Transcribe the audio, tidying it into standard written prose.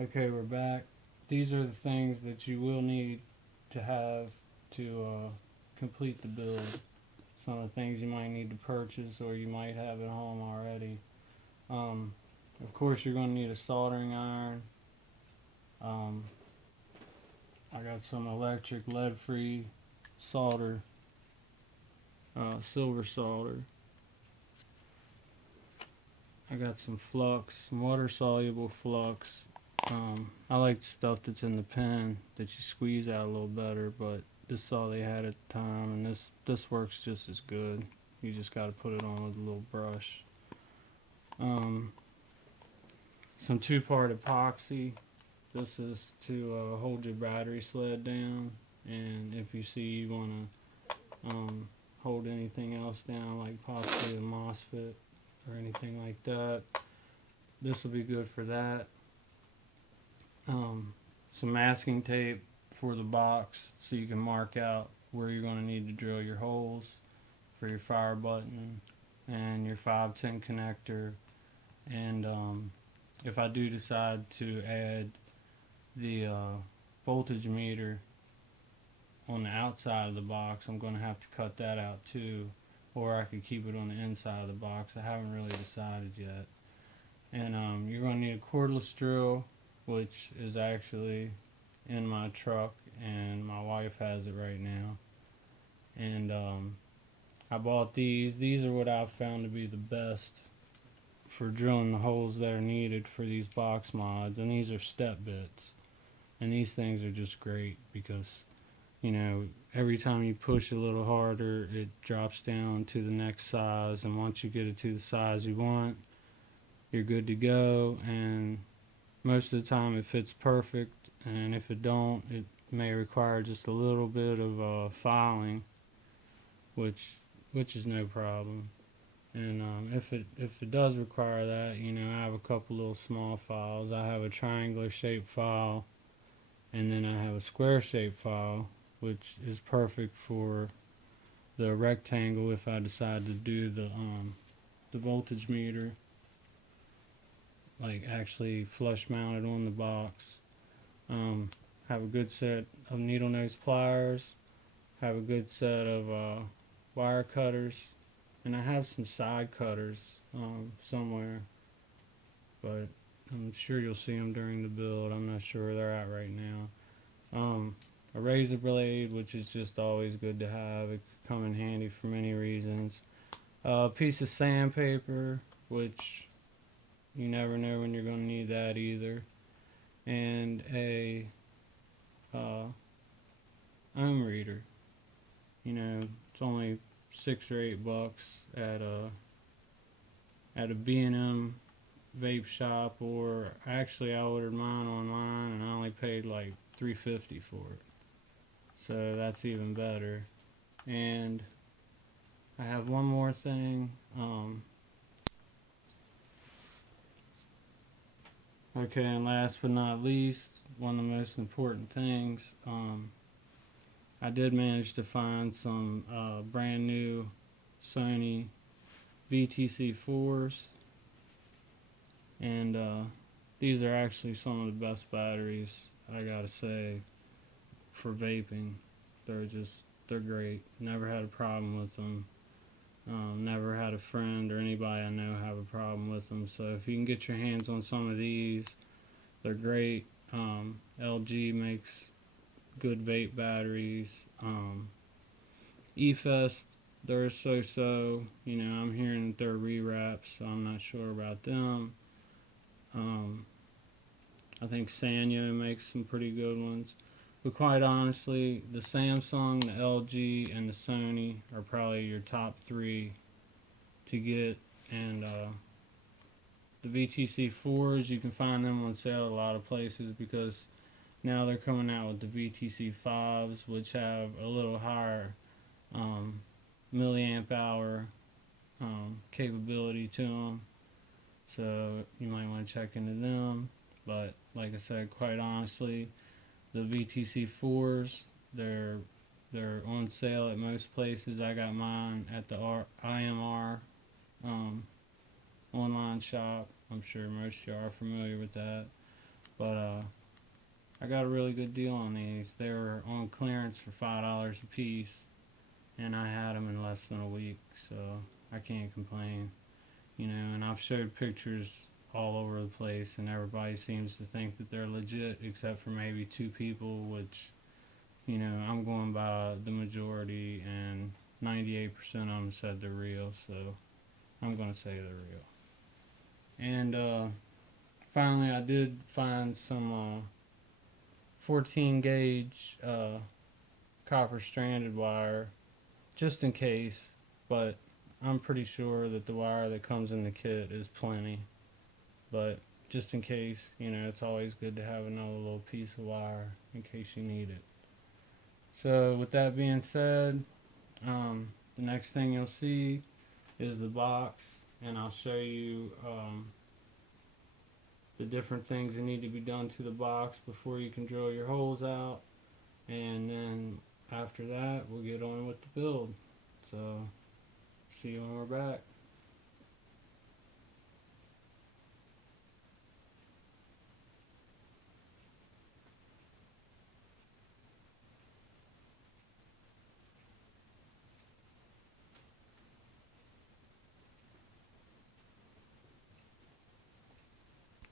Okay, we're back. These are the things that you will need to have to complete the build. Some of the things you might need to purchase or you might have at home already. Um, of course, you're going to need a soldering iron. Um, I got some electric lead-free solder, silver solder. I got some flux, some water-soluble flux. I like the stuff that's in the pen that you squeeze out a little better, but this is all they had at the time, and this works just as good. You just got to put it on with a little brush. Um, some two-part epoxy. This is to hold your battery sled down, and if you see you want to hold anything else down, like possibly a MOSFET or anything like that, this will be good for that. Some masking tape for the box so you can mark out where you're going to need to drill your holes for your fire button and your 510 connector. And if I do decide to add the voltage meter on the outside of the box, I'm going to have to cut that out too, or I could keep it on the inside of the box. I haven't really decided yet. And you're going to need a cordless drill, which is actually in my truck, and my wife has it right now. And I bought these. These are what I've found to be the best for drilling the holes that are needed for these box mods. And these are step bits. And these things are just great because, you know, every time you push a little harder, it drops down to the next size. And once you get it to the size you want, you're good to go. And most of the time it fits perfect. And if it don't, it may require just a little bit of filing, which is no problem. And if it does require that, you know, I have a couple little small files. I have a triangular shaped file, and then I have a square shaped file, which is perfect for the rectangle if I decide to do the voltage meter, like actually flush mounted on the box. Have a good set of needle nose pliers. Have a good set of wire cutters, and I have some side cutters somewhere, but I'm sure you'll see them during the build. I'm not sure where they're at right now. A razor blade, which is just always good to have. It could come in handy for many reasons. A piece of sandpaper, which you never know when you're going to need that either. And a ohm reader. You know, it's only $6 or $8 at a B&M vape shop, or actually I ordered mine online and I only paid like $3.50 for it. So that's even better. And I have one more thing. Okay, and last but not least, one of the most important things, I did manage to find some brand new Sony VTC4s, and these are actually some of the best batteries, I gotta say, for vaping. They're great. Never had a problem with them. Never had a friend or anybody I know have a problem with them. So if you can get your hands on some of these, they're great. LG makes good vape batteries. eFest, they're so. You know, I'm hearing that they're rewraps, so I'm not sure about them. I think Sanyo makes some pretty good ones. But quite honestly, the Samsung, the LG, and the Sony are probably your top three to get. And the VTC4s, you can find them on sale at a lot of places because now they're coming out with the VTC5s, which have a little higher milliamp hour capability to them. So you might want to check into them. But like I said, quite honestly, the VTC4s, they're on sale at most places. I got mine at the IMR online shop. I'm sure most of you are familiar with that. But I got a really good deal on these. They were on clearance for $5 a piece, and I had them in less than a week, so I can't complain. And I've showed pictures all over the place, and everybody seems to think that they're legit, except for maybe two people, which, I'm going by the majority, and 98% of them said they're real, so I'm going to say they're real. And finally, I did find some 14 gauge copper stranded wire, just in case, but I'm pretty sure that the wire that comes in the kit is plenty. But just in case, it's always good to have another little piece of wire in case you need it. So, with that being said, the next thing you'll see is the box, and I'll show you the different things that need to be done to the box before you can drill your holes out. And then after that, we'll get on with the build. So, see you when we're back.